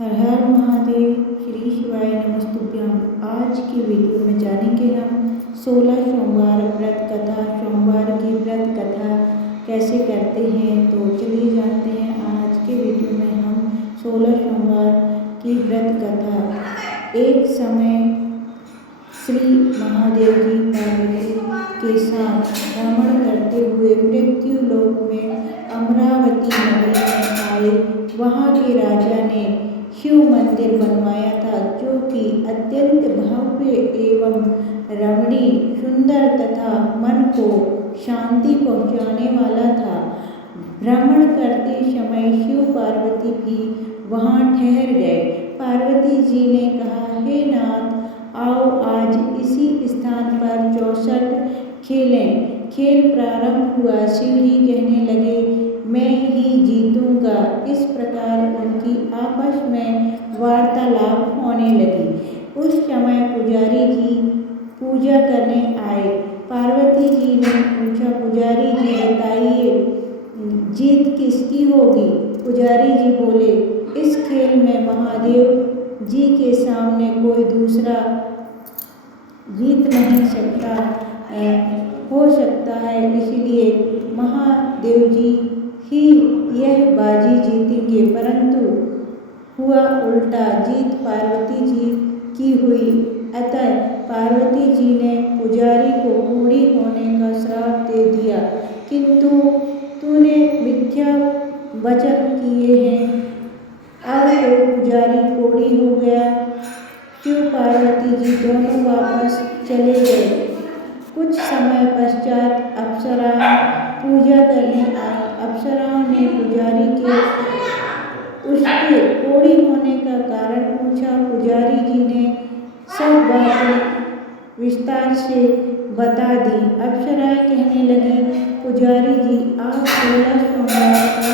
हर हर महादेव, श्री शिवाय नमस्तुभ्यम। आज की वीडियो में जानेंगे हम 16 सोमवार व्रत कथा। सोमवार की व्रत कथा कैसे करते हैं, तो चलिए जानते हैं। आज के वीडियो में हम 16 सोमवार की व्रत कथा। एक समय श्री महादेव जी पार्वती के साथ भ्रमण करते हुए मृत्यु लोक में अमरावती नगरी में आए। वहाँ के राजा ने शिव मंदिर बनवाया था, जो कि अत्यंत भव्य एवं रमणीय, सुंदर तथा मन को शांति पहुँचाने वाला था। भ्रमण करते समय शिव पार्वती भी वहाँ ठहर गए। पार्वती जी ने कहा, हे नाथ, आओ आज इसी स्थान पर 64 खेलें। खेल प्रारंभ हुआ। शिव जी कहने लगे, मैं ही जीतूंगा। इस प्रकार उनकी आपस में वार्तालाप होने लगी। उस समय पुजारी जी पूजा करने आए। पार्वती जी ने पूछा, पुजारी जी बताइए, जीत किसकी होगी? पुजारी जी बोले, इस खेल में महादेव जी के सामने कोई दूसरा जीत नहीं सकता हो सकता है, इसलिए महादेव जी ही यह बाजी जीतेंगे। परंतु हुआ उल्टा, जीत पार्वती जी की हुई। अतः पार्वती जी ने पुजारी को कोढ़ी होने का श्राप दे दिया। किंतु तूने मिथ्या वचन किए हैं। अब तो पुजारी कोढ़ी हो गया। शिव पार्वती जी दोनों वापस चले गए। कुछ समय पश्चात अप्सराएं पूजा करने आई। अप्सराओं ने पुजारी के उसके कोढ़ी होने का कारण पूछा। पुजारी जी ने सब बातें विस्तार से बता दी। अप्सराएं कहने लगी, पुजारी जी, आप 16 सोमवार का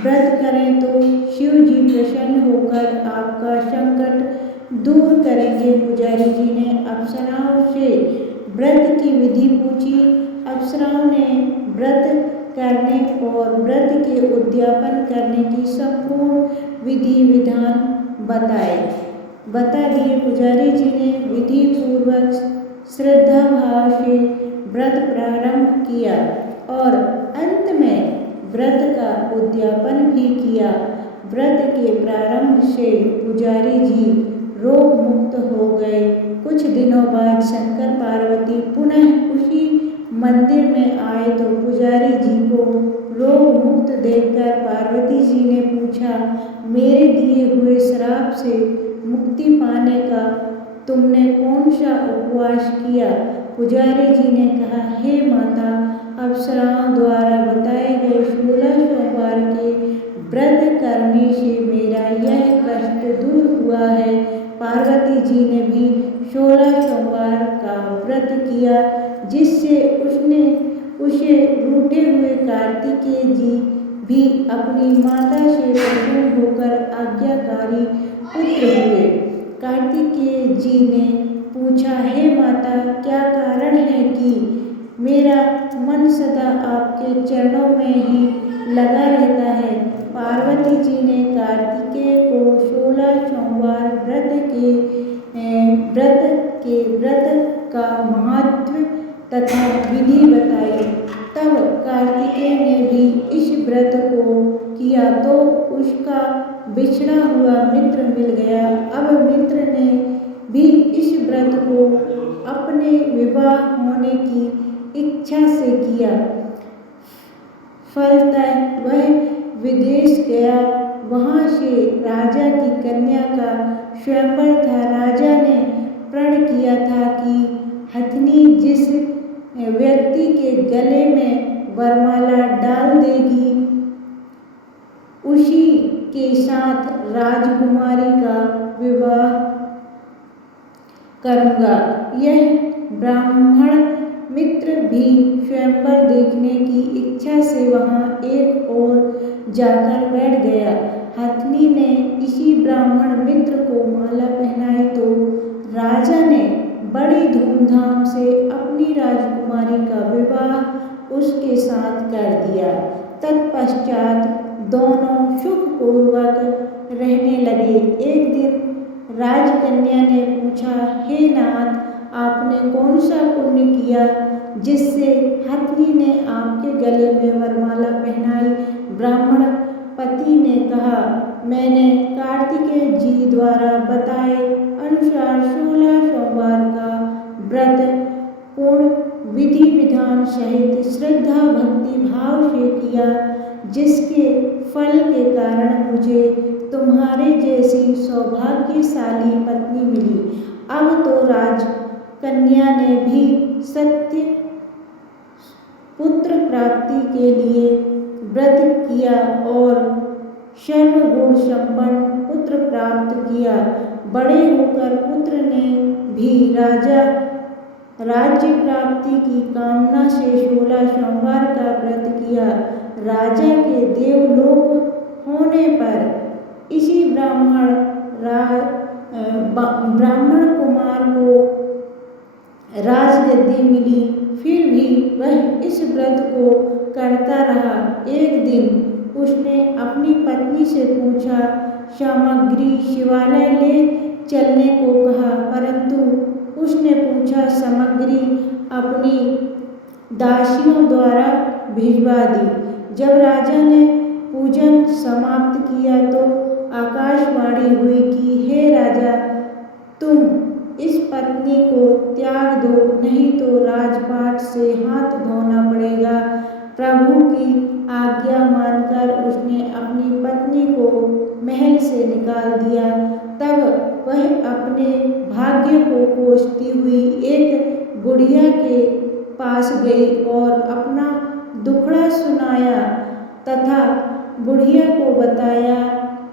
व्रत करें तो शिव जी प्रसन्न होकर आपका संकट दूर करेंगे। पुजारी जी ने अप्सराओं से व्रत की विधि पूछी। अप्सराओं ने व्रत करने और व्रत के उद्यापन करने की संपूर्ण विधि विधान बता दिए। पुजारी जी ने विधि पूर्वक श्रद्धा भाव से व्रत प्रारंभ किया और अंत में व्रत का उद्यापन भी किया। व्रत के प्रारंभ से पुजारी जी रोग मुक्त हो गए। कुछ दिनों बाद शंकर पार्वती पुनः उसी मंदिर में आए तो पुजारी जी को रोग मुक्त देखकर पार्वती जी ने पूछा, मेरे दिए हुए श्राप से मुक्ति पाने का तुमने कौन सा उपवास किया? पुजारी जी ने कहा, हे माता, अप्सराओं द्वारा बताए गए 16 सोमवार के व्रत करने से मेरा यह कष्ट दूर हुआ है। पार्वती जी ने भी 16 सोमवार का व्रत किया, जिससे उसे रूठे हुए कार्तिकेय जी भी अपनी माता से प्रसन्न होकर आज्ञाकारी पुत्र हुए। कार्तिकेय जी ने पूछा, हे माता, क्या कारण है कि मेरा मन सदा आपके चरणों में ही लगा रहता है? पार्वती जी ने कार्तिकेय को 16 सोमवार व्रत का महत्व तथा विधि बताई। तब कार्तिकेय ने भी इस व्रत को किया तो उसका बिछड़ा हुआ मित्र मिल गया। अब मित्र ने भी इस व्रत को अपने विवाह होने की इच्छा से किया। फलतः वह विदेश गया। वहाँ से राजा की कन्या का स्वयंवर था। राजा ने प्रण किया था कि हथनी जिस व्यक्ति के गले में वरमाला डाल देगी, उसी के साथ राजकुमारी का विवाह करूँगा। यह ब्राह्मण मित्र भी स्वयंवर देखने की इच्छा से वहाँ एक ओर जाकर बैठ गया। हथनी ने इसी ब्राह्मण मित्र को माला पहनाई तो राजा ने बड़ी धूमधाम से अपनी राजकुमारी का विवाह उसके साथ कर दिया। तत्पश्चात दोनों सुखपूर्वक रहने लगे। एक दिन राजकन्या ने पूछा, हे नाथ, आपने कौन सा पुण्य किया जिससे हथनी ने आपके गले में वरमाला पहनाई? ब्राह्मण पति ने कहा, मैंने कार्तिकेय जी द्वारा बताए अनुसार 16 सोमवार का व्रत पूर्ण विधि विधान सहित श्रद्धा भक्ति भाव से किया, जिसके फल के कारण मुझे तुम्हारे जैसी सौभाग्यशाली पत्नी मिली। अब तो राजकन्या ने भी सत्य पुत्र प्राप्ति के लिए व्रत किया और सर्वगुण संपन्न पुत्र प्राप्त किया। बड़े होकर पुत्र ने भी राज्य प्राप्ति की कामना से 16 सोमवार का व्रत किया। राजा के देवलोक होने पर इसी ब्राह्मण कुमार को राजगद्दी मिली। फिर भी वह इस व्रत को करता रहा। एक दिन उसने अपनी पत्नी से पूछा, सामग्री शिवालय ले चलने को कहा, परंतु उसने पूछा सामग्री अपनी दासियों द्वारा भिजवा दी। जब राजा ने पूजन समाप्त किया तो आकाशवाणी हुई कि हे राजा, तुम इस पत्नी को त्याग दो, नहीं तो राजपाट से हाथ धोना पड़ेगा। प्रभु की आज्ञा मानकर उसने अपनी पत्नी को महल से निकाल दिया। तब वह अपने भाग्य को कोसती हुई एक बुढ़िया के पास गई और अपना दुखड़ा सुनाया तथा बुढ़िया को बताया,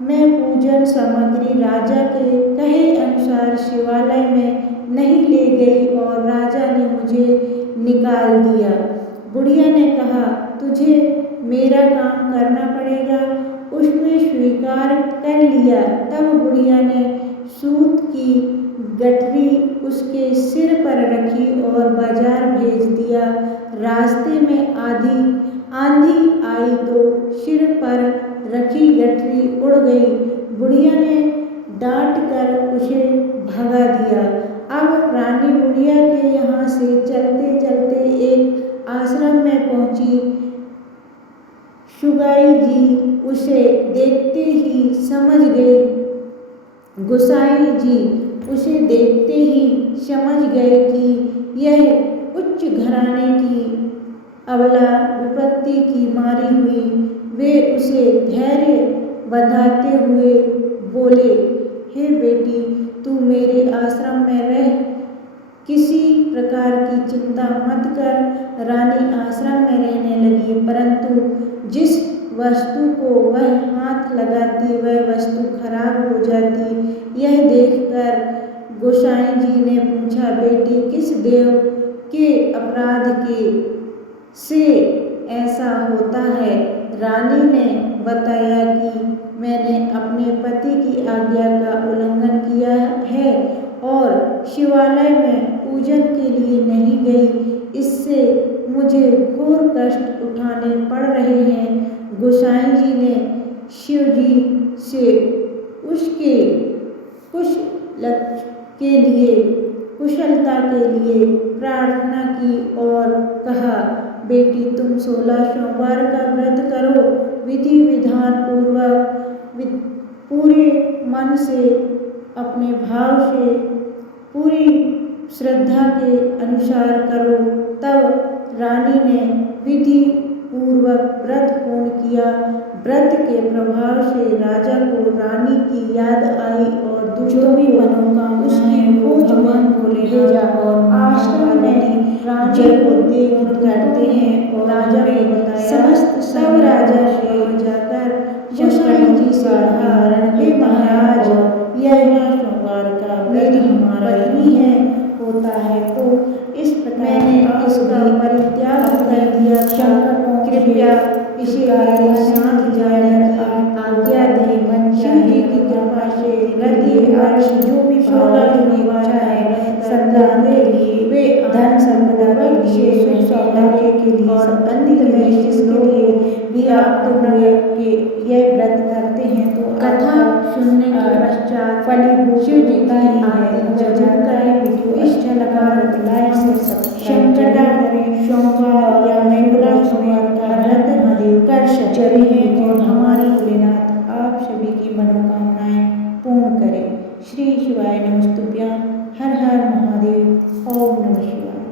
मैं पूजन सामग्री राजा के कहे अनुसार शिवालय में नहीं ले गई और राजा ने मुझे निकाल दिया। बुढ़िया ने कहा, तुझे मेरा काम करना पड़ेगा। उसने स्वीकार कर लिया। तब बुढ़िया ने सूत की गठरी उसके सिर पर रखी और बाजार भेज दिया। रास्ते में आंधी आई तो सिर पर रखी गठरी उड़ गई। बुढ़िया ने डांट कर उसे भगा दिया। अब रानी बुढ़िया के यहाँ से चलते चलते एक आश्रम में पहुंची। सुगाई जी उसे देखते ही समझ गए। गोसाई जी उसे देखते ही समझ गए कि यह उच्च घराने की अबला विपत्ति की मारी हुई। वे उसे धैर्य बंधाते हुए बोले, हे बेटी, तू मेरे आश्रम में रह, किसी प्रकार की चिंता मत कर। रानी आश्रम में रहने लगी, परंतु जिस वस्तु को वह हाथ लगाती वह वस्तु खराब हो जाती। यह देखकर गोसाई जी ने पूछा, बेटी, किस देव के अपराध के से ऐसा होता है? रानी ने बताया कि मैंने अपने पति की आज्ञा का उल्लंघन किया है और शिवालय में पूजन के लिए नहीं गई। इससे मुझे घोर कष्ट उठाने पड़ रहे हैं। गोसाई जी ने शिव जी से उसके कुशलता के लिए प्रार्थना की और कहा, बेटी, तुम 16 सोमवार का व्रत करो, विधि विधान पूर्वक पूरे मन से, अपने भाव से, पूरी श्रद्धा के अनुसार करो। तब रानी ने विधि पूर्वक व्रत पूर्ण किया। व्रत के प्रभाव से राजा को रानी की याद आई और जो भी मनोकामना उसकी खोज में भेजा और आश्रम में रानी को देख करते हैं और राजा ने बताया। सब राजा से जाकर गोसाई जी से कहा, हे महाराज, यह सोमवार का व्रत हमारा ही है होता है, तो इस प्रकार मैंने इसका परित्याग कर दिया। शंकर कृपया इसे मेरे साथ जाने की आज्ञा दें। शिव जी की कृपा से हृदय अर्श जो भी 16 सोमवार है संतान के लिए, वे धन संपदा के लिए, सुख सौभाग्य के लिए और अंत में जिसके लिए भी आप हुए कि यह व्रत करते हैं तो कथा साथ फलीभूत होता ही है। जरूर करें, वीडियो अच्छा लगा तो लाइक और सब्सक्राइब करें। सोमवार या सोलह सोमवार का व्रत महादेव कर सकते हैं और हमारी भोलेनाथ आप सभी की मनोकामनाएं पूर्ण करें। श्री शिवाय नमस्तुभ्यां। हर हर महादेव। ओम नमः शिवाय।